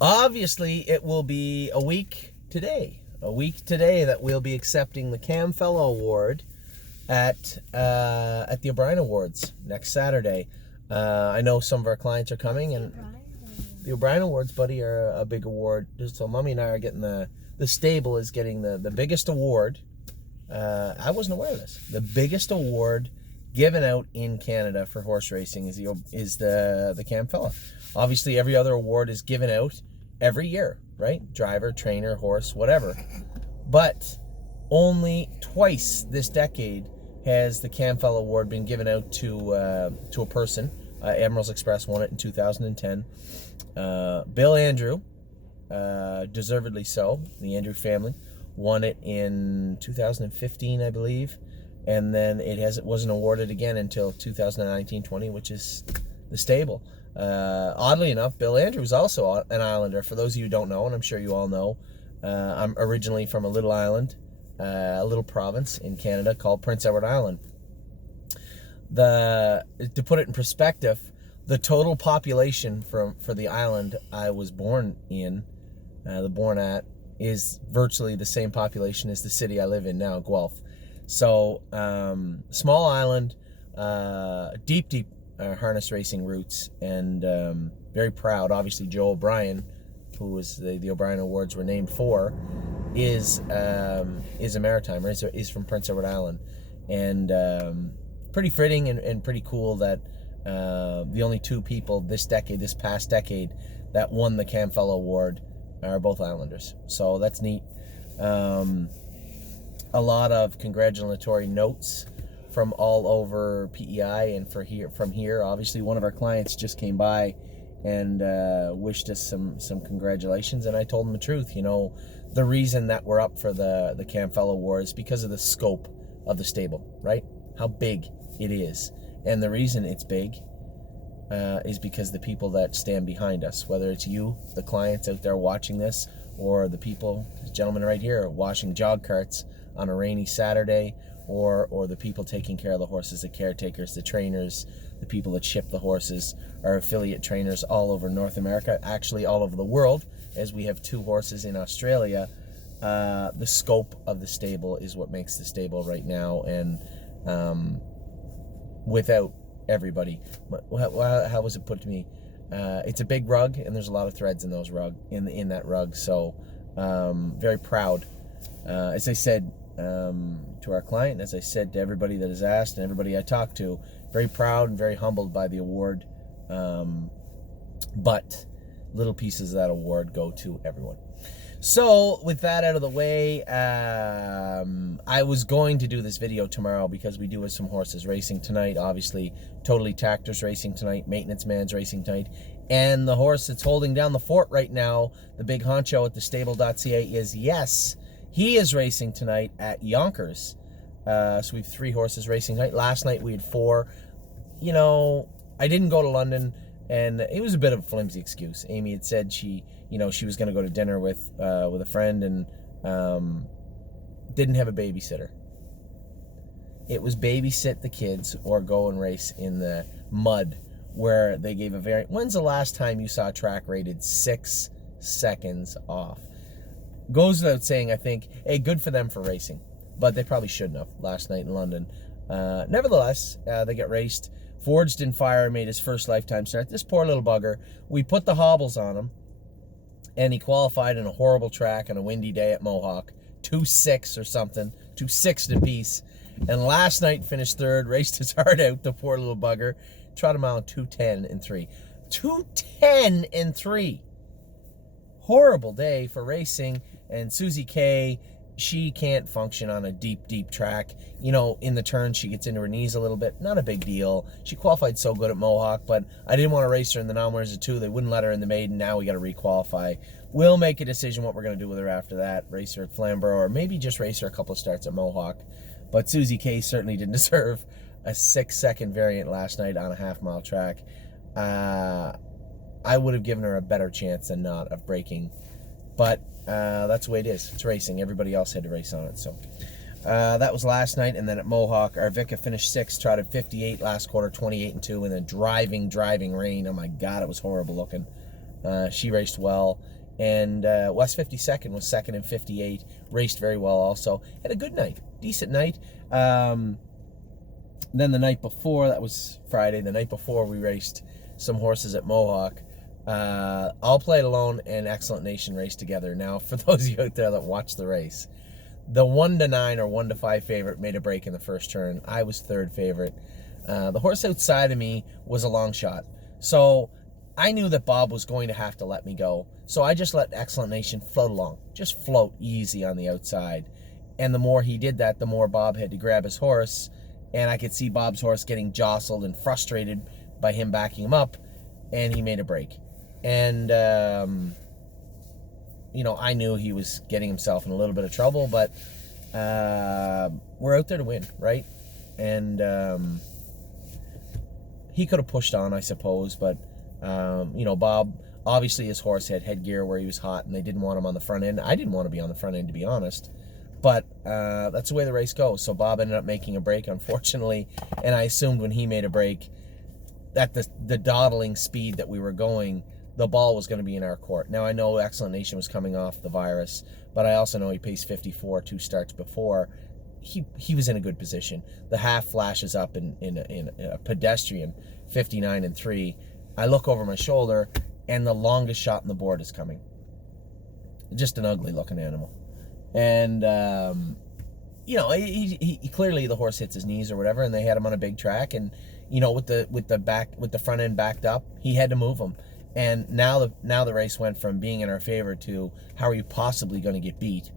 Obviously, it will be a week today. A week today that we'll be accepting the Cam Fellow Award at the O'Brien Awards next Saturday. I know some of our clients are coming, and the O'Brien Awards, buddy, are a big award. So Mummy and I are getting the stable is getting the biggest award. I wasn't aware of this. The biggest award given out in Canada for horse racing is the Cam Fellow. Obviously, every other award is given out every year, right? Driver, trainer, horse, whatever. But only twice this decade has the Cam Fellow Award been given out to a person. Admirals Express won it in 2010. Bill Andrew, deservedly so, the Andrew family, won it in 2015, I believe. And then it wasn't awarded again until 2019-20, which is the stable. Oddly enough, Bill Andrew is also an Islander. For those of you who don't know, and I'm sure you all know, I'm originally from a little island, a little province in Canada called Prince Edward Island. To put it in perspective, the total population for the island I was born in, is virtually the same population as the city I live in now, Guelph. So, small island, deep harness racing roots, and very proud. Obviously, Joe O'Brien, who was the O'Brien Awards were named for, is a Maritimer. Is from Prince Edward Island, and pretty fitting and pretty cool that the only two people this past decade, that won the Cam Fellow Award are both Islanders. So that's neat. A lot of congratulatory notes from all over PEI and from here. Obviously, one of our clients just came by and wished us some congratulations, and I told him the truth. You know, the reason that we're up for the Cam Fellow Award is because of the scope of the stable, right? How big it is. And the reason it's big is because the people that stand behind us, whether it's you, the clients out there watching this, or the people, the gentleman right here, washing jog carts on a rainy Saturday, or the people taking care of the horses, the caretakers, the trainers, the people that ship the horses, our affiliate trainers all over North America, actually all over the world, as we have 2 horses in Australia. The scope of the stable is what makes the stable right now, and without everybody, how was it put to me? It's a big rug, and there's a lot of threads in in that rug. So very proud. As I said to our client, as I said to everybody that has asked and everybody I talked to, very proud and very humbled by the award. But little pieces of that award go to everyone. So with that out of the way, I was going to do this video tomorrow because we do have some horses racing tonight. Obviously, Totally Tractors racing tonight, Maintenance Man's racing tonight, and the horse that's holding down the fort right now, the big honcho at the stable.ca, he is racing tonight at Yonkers. So we have 3 horses racing tonight. Last night we had 4. You know, I didn't go to London, and it was a bit of a flimsy excuse. Amy had said she was going to go to dinner with a friend, and didn't have a babysitter. It was babysit the kids or go and race in the mud, where they gave a variant. When's the last time you saw a track rated 6 seconds off? Goes without saying, I think, hey, good for them for racing, but they probably shouldn't have last night in London. Nevertheless, they get raced. Forged in Fire made his first lifetime start. This poor little bugger, we put the hobbles on him, and he qualified in a horrible track on a windy day at Mohawk, 2-6 or something, 2-6 apiece. And last night finished 3rd, raced his heart out, the poor little bugger. Trot him out 2:10-3. 2:10-3. Horrible day for racing. And Susie K, she can't function on a deep track. You know, in the turn, she gets into her knees a little bit. Not a big deal. She qualified so good at Mohawk, but I didn't want to race her in the non-winners of 2. They wouldn't let her in the maiden. Now we got to requalify. We'll make a decision what we're going to do with her after that. Race her at Flamborough, or maybe just race her a couple of starts at Mohawk. But Susie K certainly didn't deserve a 6-second variant last night on a half-mile track. I would have given her a better chance than not of breaking. But that's the way it is. It's racing. Everybody else had to race on it. So that was last night. And then at Mohawk, Arvika finished 6th, trotted 58 last quarter, 28-2 in a driving rain. Oh, my God, it was horrible looking. She raced well. And West 52nd was second in 58, raced very well also. Had a good night, decent night. Then the night before, that was Friday, the night before we raced some horses at Mohawk. All Played Alone and Excellent Nation raced together. Now, for those of you out there that watch the race, the 1-9 or 1-5 favorite made a break in the first turn. I was third favorite. The horse outside of me was a long shot. So I knew that Bob was going to have to let me go. So I just let Excellent Nation float along. Just float easy on the outside. And the more he did that, the more Bob had to grab his horse. And I could see Bob's horse getting jostled and frustrated by him backing him up. And he made a break. And, you know, I knew he was getting himself in a little bit of trouble. But we're out there to win, right? And he could have pushed on, I suppose. But, you know, Bob... Obviously, his horse had headgear where he was hot, and they didn't want him on the front end. I didn't want to be on the front end, to be honest. But that's the way the race goes. So Bob ended up making a break, unfortunately. And I assumed when he made a break, at the dawdling speed that we were going, the ball was going to be in our court. Now, I know Excellent Nation was coming off the virus, but I also know he paced 54 2 starts before. He was in a good position. The half flashes up in a pedestrian 59 3. I look over my shoulder, and the longest shot in the board is coming. Just an ugly looking animal. And, you know, he clearly the horse hits his knees or whatever, and they had him on a big track. And, you know, with the front end backed up, he had to move him. And now the race went from being in our favor to how are you possibly going to get beat?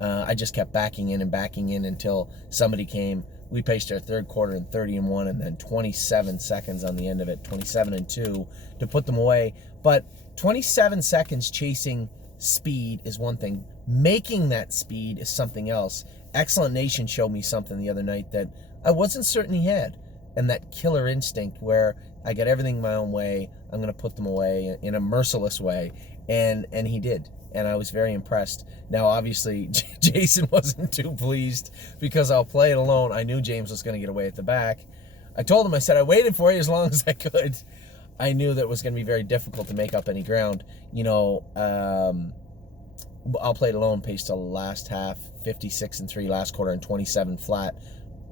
I just kept backing in until somebody came. We paced our third quarter in 30-1 and then 27 seconds on the end of it, 27-2 to put them away. But 27 seconds chasing speed is one thing. Making that speed is something else. Excellent Nation showed me something the other night that I wasn't certain he had. And that killer instinct where I got everything my own way, I'm going to put them away in a merciless way. And he did. And I was very impressed. Now, obviously, Jason wasn't too pleased because I'll Play It Alone. I knew James was going to get away at the back. I told him, I said, I waited for you as long as I could. I knew that it was going to be very difficult to make up any ground. You know, I'll Play It Alone paced the last half, 56-3 last quarter and 27 flat,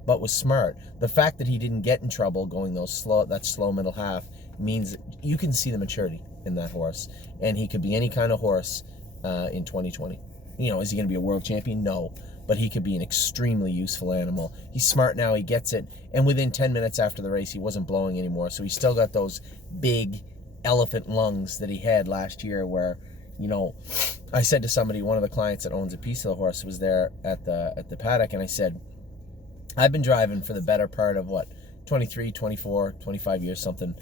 but was smart. The fact that he didn't get in trouble going that slow middle half means you can see the maturity in that horse. And he could be any kind of horse in 2020. You know, is he going to be a world champion? No. But he could be an extremely useful animal. He's smart now. He gets it. And within 10 minutes after the race, he wasn't blowing anymore. So he's still got those big elephant lungs that he had last year where, you know, I said to somebody, one of the clients that owns a piece of the horse was there at the paddock, and I said, I've been driving for the better part of, 23, 24, 25 years, something.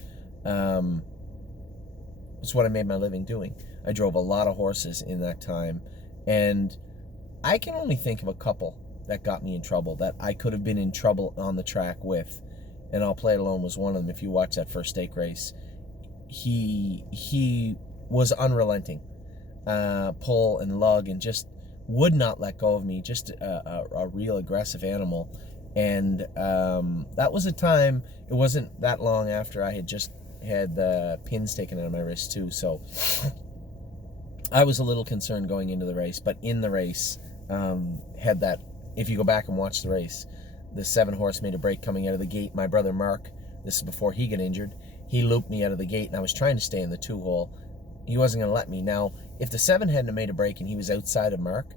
It's what I made my living doing. I drove a lot of horses in that time, and I can only think of a couple that got me in trouble that I could have been in trouble on the track with, and I'll Play It Alone was one of them. If you watch that first stake race, he was unrelenting, pull and lug, and just would not let go of me. Just a real aggressive animal, and that was a time. It wasn't that long after I had just had the pins taken out of my wrist too, so I was a little concerned going into the race. But in the race, had that. If you go back and watch the race, the 7 horse made a break coming out of the gate. My brother Mark, this is before he got injured, he looped me out of the gate, and I was trying to stay in the 2 hole. He wasn't going to let me. Now, if the 7 hadn't made a break and he was outside of Mark,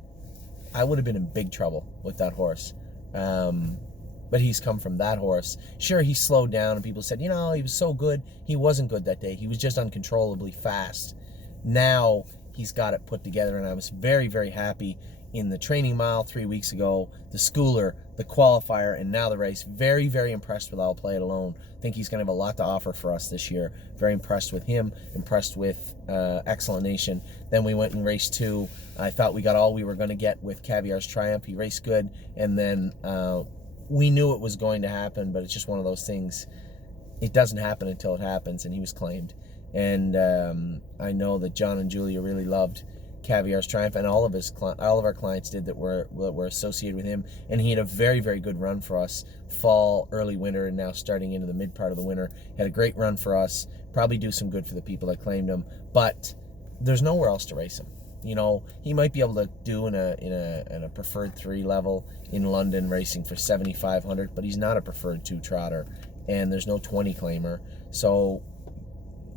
I would have been in big trouble with that horse. But he's come from that horse. Sure, he slowed down, and people said, you know, he was so good. He wasn't good that day. He was just uncontrollably fast. Now he's got it put together, and I was very, very happy in the training mile 3 weeks ago, the schooler, the qualifier, and now the race. Very, very impressed with I'll Play It Alone. Think he's going to have a lot to offer for us this year. Very impressed with him, impressed with Excellent Nation. Then we went in race 2. I thought we got all we were going to get with Caviar's Triumph. He raced good, and then we knew it was going to happen, but it's just one of those things. It doesn't happen until it happens, and he was claimed. And I know that John and Julia really loved Caviar's Triumph, and all of our clients did that were associated with him. And he had a very, very good run for us, fall, early winter, and now starting into the mid part of the winter. Had a great run for us. Probably do some good for the people that claimed him. But there's nowhere else to race him. You know, he might be able to do in a preferred 3 level in London racing for 7,500, but he's not a preferred 2 trotter, and there's no 20 claimer. So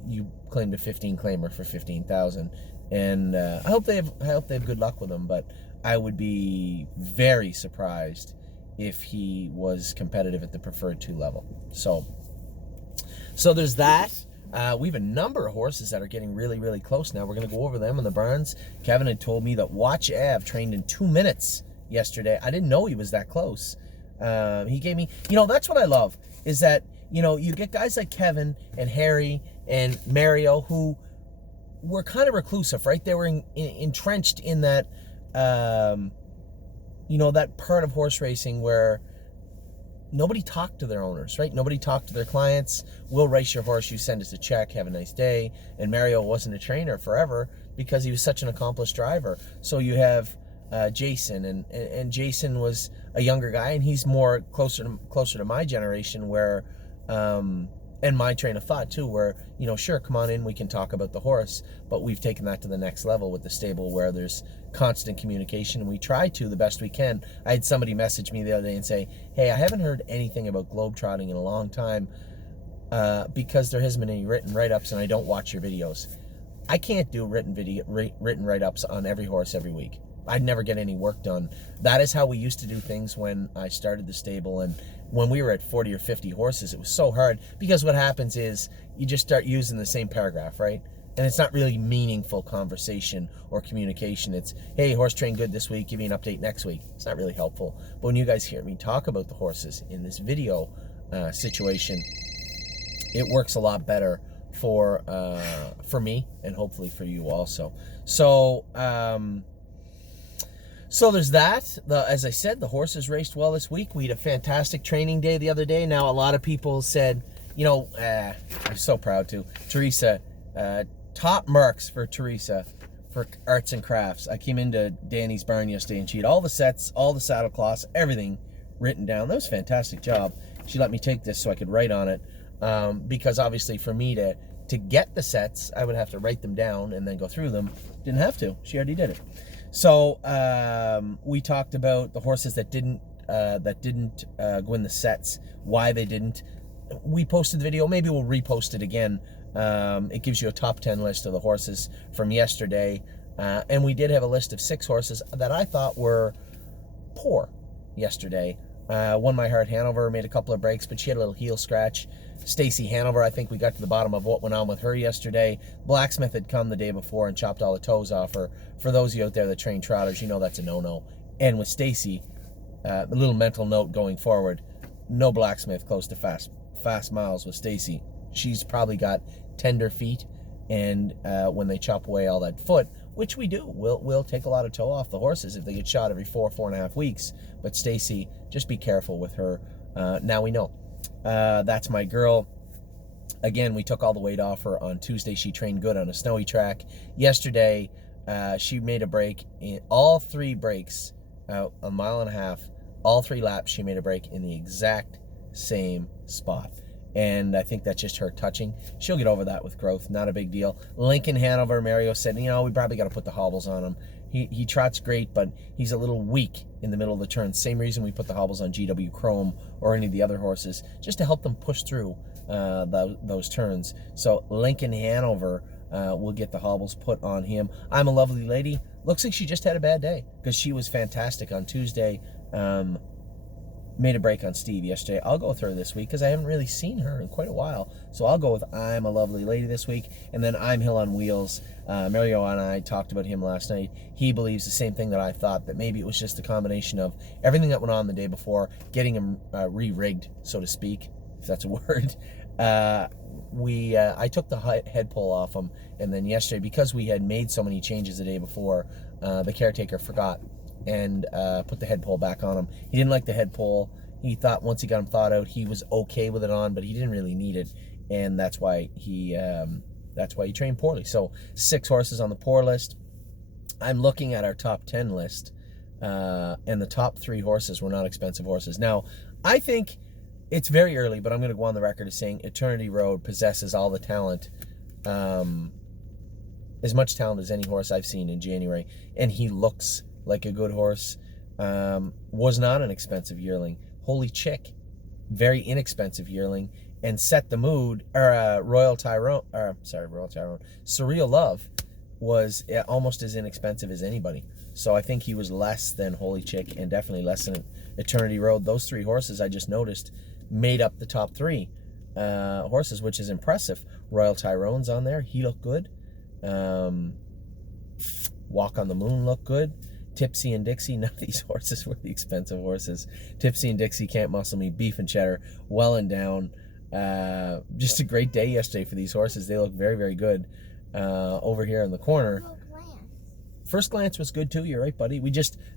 you claimed a 15 claimer for 15,000, and I hope they have good luck with him. But I would be very surprised if he was competitive at the preferred 2 level. So there's that. We have a number of horses that are getting really, really close now. We're going to go over them in the barns. Kevin had told me that Watch Av trained in 2 minutes yesterday. I didn't know he was that close. He gave me, that's what I love, is that, you get guys like Kevin and Harry and Mario who were kind of reclusive, right? They were entrenched in that, that part of horse racing where nobody talked to their owners, right? Nobody talked to their clients. We'll race your horse, you send us a check, have a nice day. And Mario wasn't a trainer forever because he was such an accomplished driver. So you have Jason, and Jason was a younger guy, and he's more closer to my generation, where and my train of thought too, where, sure, come on in, we can talk about the horse, but we've taken that to the next level with the stable where there's constant communication, and we try to the best we can. I had somebody message me the other day and say, hey, I haven't heard anything about globetrotting in a long time because there hasn't been any written write-ups, and I don't watch your videos. I can't do written write-ups on every horse every week. I'd never get any work done. That is how we used to do things when I started the stable, and when we were at 40 or 50 horses, it was so hard, because what happens is you just start using the same paragraph, right? And it's not really meaningful conversation or communication. It's, hey, horse trained good this week, give me an update next week. It's not really helpful. But when you guys hear me talk about the horses in this video situation, it works a lot better for me, and hopefully for you also. So there's that. As I said, the horses raced well this week. We had a fantastic training day the other day. Now, a lot of people said, I'm so proud to. Teresa, top marks for Teresa for arts and crafts. I came into Danny's barn yesterday, and she had all the sets, all the saddle cloths, everything written down. That was a fantastic job. She let me take this so I could write on it, because obviously for me to get the sets, I would have to write them down and then go through them. Didn't have to. She already did it. So we talked about the horses that didn't go in the sets, why they didn't. We posted the video. Maybe we'll repost it again. It gives you a top 10 list of the horses from yesterday. And we did have a list of 6 horses that I thought were poor yesterday. One My Heart Hanover made a couple of breaks, but she had a little heel scratch. Stacy Hanover, I think we got to the bottom of what went on with her yesterday. Blacksmith had come the day before and chopped all the toes off her. For those of you out there that train trotters, that's a no-no. And with Stacy, a little mental note going forward, no Blacksmith close to fast miles with Stacy. She's probably got tender feet, and when they chop away all that foot, which we do, we'll take a lot of toe off the horses if they get shot every 4.5 weeks. But Stacy, just be careful with her. Now we know. That's my girl. Again, we took all the weight off her on Tuesday. She trained good on a snowy track. Yesterday, she made a break in all 3 breaks, a 1.5 miles, all 3 laps. She made a break in the exact same spot. And I think that's just her touching. She'll get over that with growth. Not a big deal. Lincoln Hanover, Mario said, we probably got to put the hobbles on him. He trots great, but he's a little weak in the middle of the turn. Same reason we put the hobbles on GW Chrome or any of the other horses, just to help them push through those turns. So Lincoln Hanover will get the hobbles put on him. I'm a Lovely Lady. Looks like she just had a bad day, because she was fantastic on Tuesday. Made a break on Steve yesterday. I'll go with her this week because I haven't really seen her in quite a while. So I'll go with I'm a Lovely Lady this week. And then I'm Hill on Wheels. Mario and I talked about him last night. He believes the same thing that I thought, that maybe it was just a combination of everything that went on the day before, getting him re-rigged, so to speak, if that's a word. I took the head pull off him. And then yesterday, because we had made so many changes the day before, the caretaker forgot and put the head pole back on him. He didn't like the head pole. He thought once he got him thawed out, he was okay with it on, but he didn't really need it, and that's why he trained poorly. So 6 horses on the poor list. I'm looking at our top 10 list, and the top 3 horses were not expensive horses. Now, I think it's very early, but I'm going to go on the record as saying Eternity Road possesses all the talent as much talent as any horse I've seen in January, and he looks like a good horse. Was not an expensive yearling. Holy Chick, very inexpensive yearling, and set the mood. Or Royal Tyrone. Surreal Love was almost as inexpensive as anybody. So I think he was less than Holy Chick and definitely less than Eternity Road. Those three horses I just noticed made up the top three horses, which is impressive. Royal Tyrone's on there. He looked good. Walk on the Moon looked good. Tipsy and Dixie, none of these horses were the expensive horses. Tipsy and Dixie, Can't Muscle Me, Beef and Cheddar, Well and Down. Just a great day yesterday for these horses. They look very, very good over here in the corner. First Glance was good too. You're right, buddy.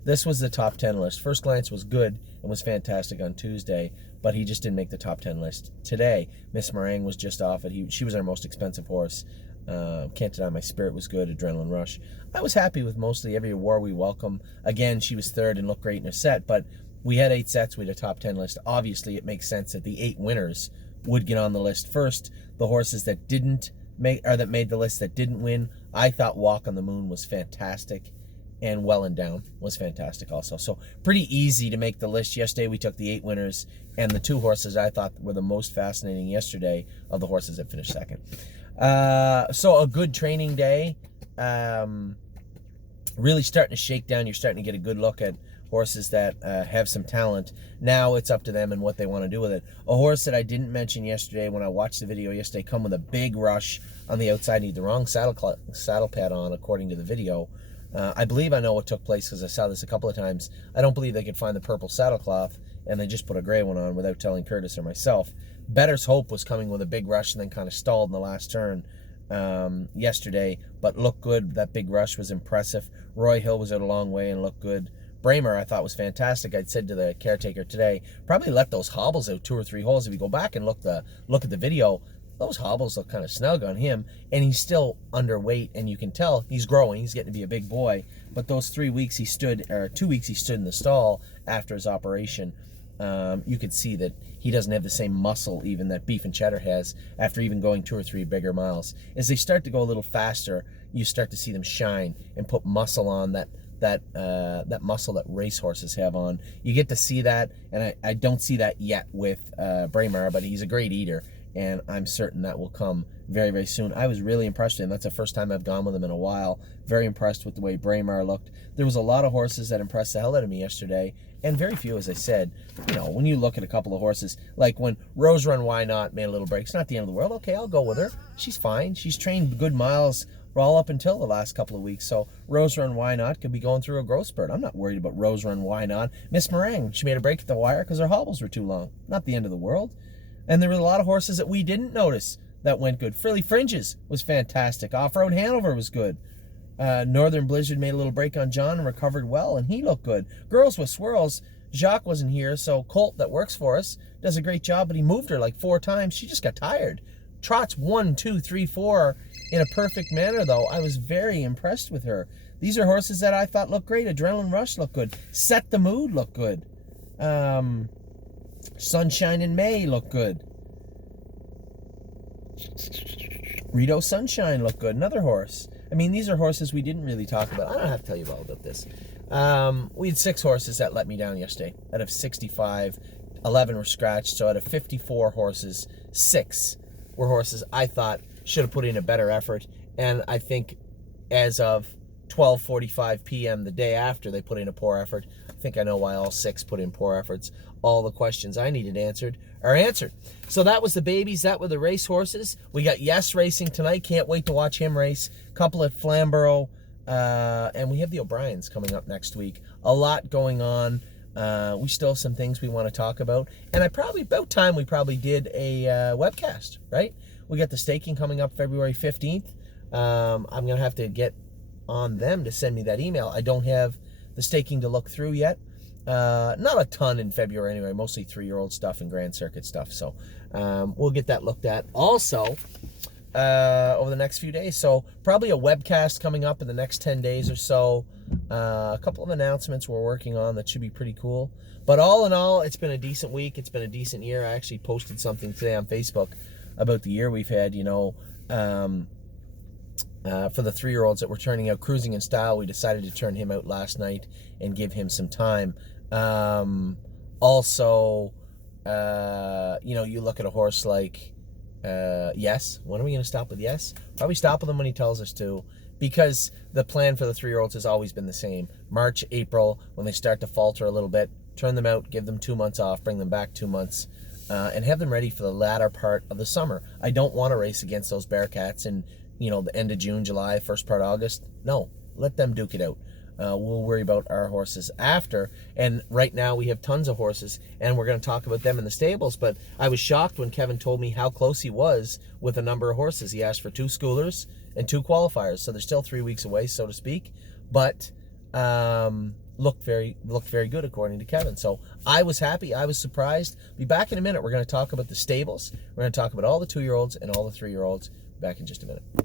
This was the top 10 list. First Glance was good and was fantastic on Tuesday, but he just didn't make the top 10 list today. Miss Meringue was just off it. She was our most expensive horse. Can't Deny My Spirit was good. Adrenaline Rush. I was happy with mostly every award we welcome. Again, she was third and looked great in her set, but we had 8 sets. We had a top 10 list. Obviously, it makes sense that the 8 winners would get on the list first. The horses that that made the list that didn't win, I thought Walk on the Moon was fantastic, and Well and Down was fantastic also. So pretty easy to make the list yesterday. We took the 8 winners, and the 2 horses I thought were the most fascinating yesterday of the horses that finished second. So a good training day. Really starting to shake down. You're starting to get a good look at horses that have some talent. Now it's up to them and what they want to do with it. A horse that I didn't mention yesterday when I watched the video yesterday come with a big rush on the outside. He had the wrong saddle pad on, according to the video. I believe I know what took place because I saw this a couple of times. I don't believe they could find the purple saddle cloth, and they just put a gray one on without telling Curtis or myself. Better's Hope was coming with a big rush and then kind of stalled in the last turn yesterday, but looked good. That big rush was impressive. Roy Hill was out a long way and looked good. Bramer, I thought, was fantastic. I'd said to the caretaker today, probably let those hobbles out 2 or 3 holes. If you go back and look at the video, those hobbles look kind of snug on him, and he's still underweight, and you can tell he's growing. He's getting to be a big boy, but those 2 weeks he stood in the stall after his operation, you could see that he doesn't have the same muscle even that Beef and Cheddar has after even going 2 or 3 bigger miles. As they start to go a little faster, you start to see them shine and put muscle on that muscle that racehorses have on. You get to see that, and I don't see that yet with Braemar, but he's a great eater, and I'm certain that will come very, very soon. I was really impressed with him. That's the first time I've gone with him in a while. Very impressed with the way Braemar looked. There was a lot of horses that impressed the hell out of me yesterday, and very few, as I said. When you look at a couple of horses, like when Rose Run Why Not made a little break, it's not the end of the world. Okay, I'll go with her. She's fine. She's trained good miles all up until the last couple of weeks. So Rose Run Why Not could be going through a growth spurt. I'm not worried about Rose Run Why Not. Miss Meringue, she made a break at the wire because her hobbles were too long. Not the end of the world. And there were a lot of horses that we didn't notice that went good. Frilly Fringes was fantastic. Off-Road Hanover was good. Northern Blizzard made a little break on John and recovered well, and he looked good. Girls with Swirls, Jacques wasn't here, so Colt, that works for us, does a great job, but he moved her like 4 times. She just got tired. Trots 1, 2, 3, 4 in a perfect manner, though. I was very impressed with her. These are horses that I thought looked great. Adrenaline Rush looked good. Set the Mood looked good. Sunshine in May looked good. Rito Sunshine looked good. Another horse. I mean, these are horses we didn't really talk about. I don't have to tell you all about this. We had 6 horses that let me down yesterday. Out of 65, 11 were scratched. So out of 54 horses, 6 were horses I thought should have put in a better effort. And I think as of 12:45 p.m. the day after they put in a poor effort, I think I know why all 6 put in poor efforts. All the questions I needed answered are answered. So that was the babies. That were the race horses. We got Yes racing tonight. Can't wait to watch him race. Couple at Flamborough. And we have the O'Briens coming up next week. A lot going on. We still have some things we want to talk about. And about time we probably did a webcast, right? We got the staking coming up February 15th. I'm going to have to get on them to send me that email. I don't have the staking to look through yet. Not a ton in February anyway, mostly 3-year-old stuff and Grand Circuit stuff. So we'll get that looked at also over the next few days. So probably a webcast coming up in the next 10 days or so. A couple of announcements we're working on that should be pretty cool. But all in all, it's been a decent week. It's been a decent year. I actually posted something today on Facebook about the year we've had. for the 3-year-olds that were turning out. Cruising in Style, we decided to turn him out last night and give him some time. Also, you look at a horse like Yes. When are we going to stop with Yes? Probably stop with him when he tells us to, because the plan for the 3-year-olds has always been the same. March, April, when they start to falter a little bit, turn them out, give them 2 months off, bring them back 2 months, and have them ready for the latter part of the summer. I don't want to race against those Bearcats in, the end of June, July, first part of August. No, let them duke it out. We'll worry about our horses after. And right now we have tons of horses, and we're going to talk about them in the stables. But I was shocked when Kevin told me how close he was with a number of horses. He asked for 2 schoolers and 2 qualifiers, so they're still 3 weeks away, so to speak. But looked very good according to Kevin. So I was happy. I was surprised. Be back in a minute. We're going to talk about the stables. We're going to talk about all the 2-year-olds and all the 3-year-olds. Back in just a minute.